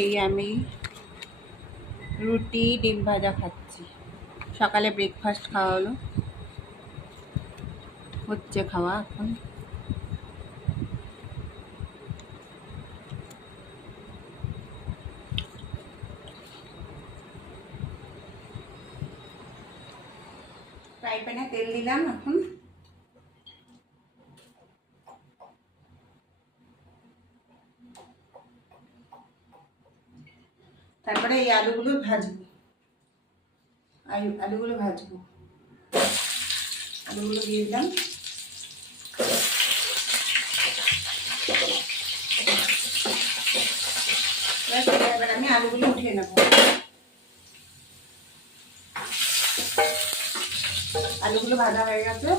এই আমি রুটি, ডিম ভাজা খাচ্ছি। সকালে ব্রেকফাস্ট খাওয়া হলো হচ্ছে খাওয়া এখন। ফ্রাই প্যানে তেল দিলাম এখন। তারপরে এই আলুগুলো ভাজবো। আলু আলুগুলো ভাজবো। আলুগুলো দিয়ে দিলাম। এবার আমি আলুগুলো উঠিয়ে নেব। আলুগুলো ভাজা হয়ে গেছে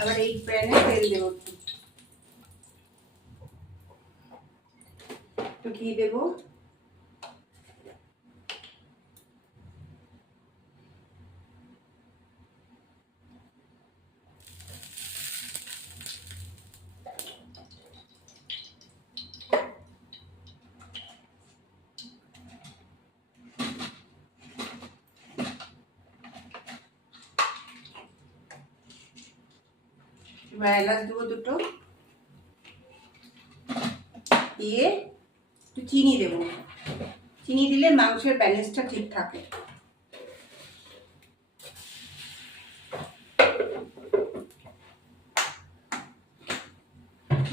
এবার এই প্যানে তেল দেবো একটু ঘি দেবো। এবার এলাচ দেবো দুটো। দিয়ে একটু চিনি দেবো। চিনি দিলে মাংসের ব্যালেন্সটা ঠিক থাকে।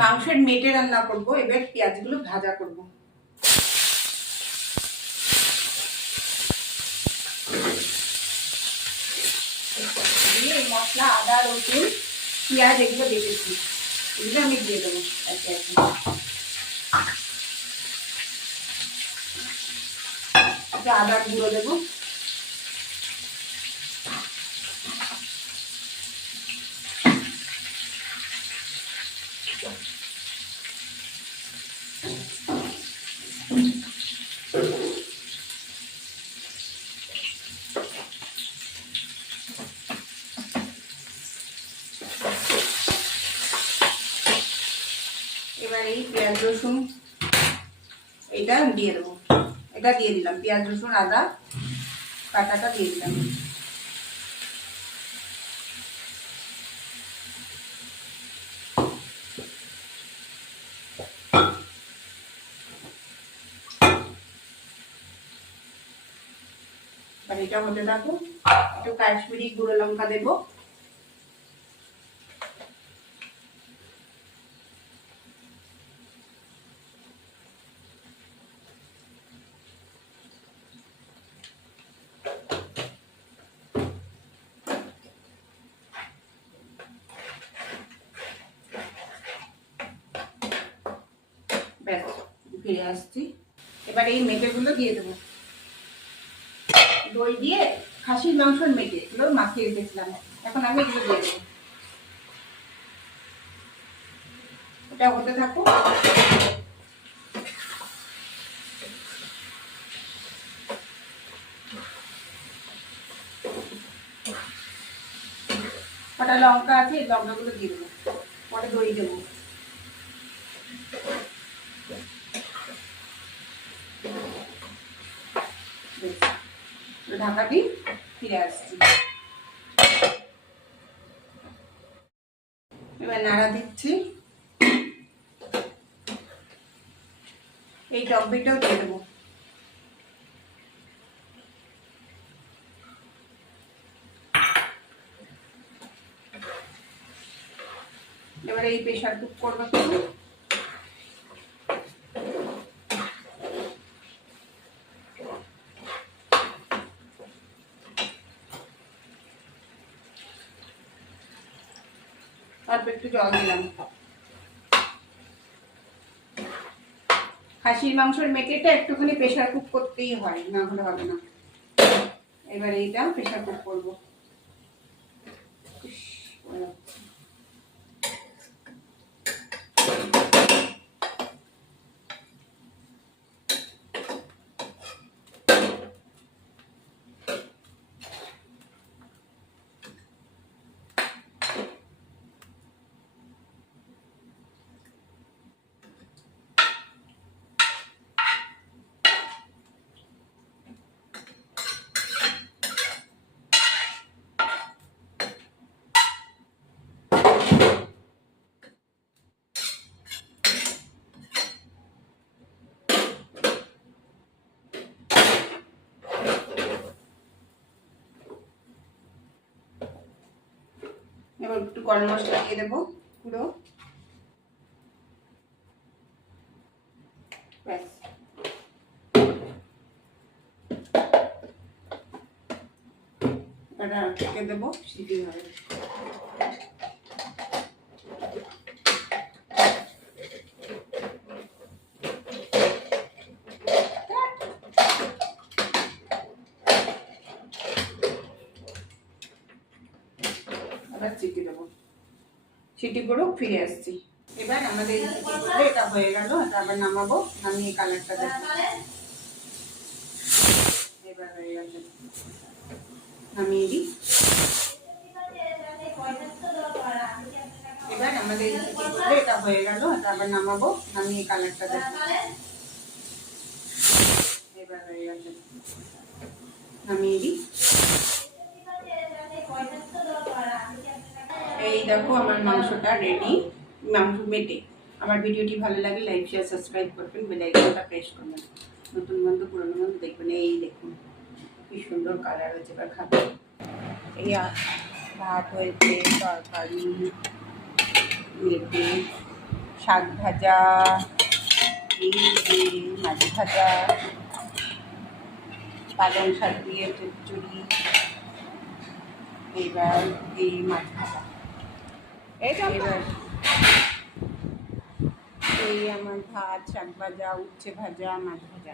মাংসের মেটে রান্না করব, এবার পেঁয়াজগুলো ভাজা করব। মশলা, আদা, রসুন পেঁয়াজ এগুলো বেটেছি। এগুলো আমি দিয়ে দেবো একে একে আদার গুঁড়ো দেবো। এবার এই পেঁয়াজ রসুন এটা দিয়ে দেবো। এটা দিয়ে দিলাম। পেঁয়াজ রসুন, আদা, কাটাটা দিয়ে দিলাম। এটা হতে থাকুক, একটু কাশ্মীরি গুঁড়ো লঙ্কা দেবো ব্যাস ফিরে আসছি। এবার এই মেটেগুলো দিয়ে দেবো। দই দিয়ে খাসির মাংসর মেটে, এগুলো মাখিয়ে রেখেছিলাম। এখন আমি এগুলো দিয়ে দেবো। ওটা হতে থাকুক। কটা লঙ্কা আছে, এই লঙ্কাগুলো দিয়ে দেবো। পরে দই দেবো। তো ঢাকাটি ফিরে আসছি। এবার নাড়া দিচ্ছি। এই টকবিটাও দিয়ে দেবো। এবার এই প্রেশার কুক করব অল্প একটু জল দিলাম। খাসির মাংসের মেটেটা একটুখানি প্রেশার কুক করতেই হয়, না হলে হবে না। এবার এইটা প্রেশার কুক করব। এবার একটু গরম মশলা দিয়ে দেবো পুরো। ব্যাস। এবার দেবো সিটি হবে চিটি দেবো। সিটি করেও ফিরে আসছি। এবার আমাদের এটা হয়ে গেল এটা আবার নামাবো, নামিয়ে কালারটা দেবো এবার হয়ে নামিয়ে দিই। এবার আমাদের এটা হয়ে গেল এটা আবার নামাবো, নামিয়ে কালারটা দেবো এবার হয়ে গেছে নামিয়ে দিই। এই দেখো আমার মাংসটা রেডি মাংস মেটে। আমার ভিডিওটি ভালো লাগলে লাইক শেয়ার সাবস্ক্রাইব করবেন বেল আইকনটা প্রেস করবেন। নতুন বন্ধু, পুরনো বন্ধু দেখবেন, এই দেখুন কি সুন্দর কালার হয়েছে এবার খাবে। এই ভাত হয়েছে, তরকারি, মেটে, শাক ভাজা মাছ ভাজা পালং শাক দিয়ে চচ্চড়ি। এবার এই মাছ ভাজা। এই আমার ভাত শাক ভাজা উচ্ছে ভাজা মাছ ভাজা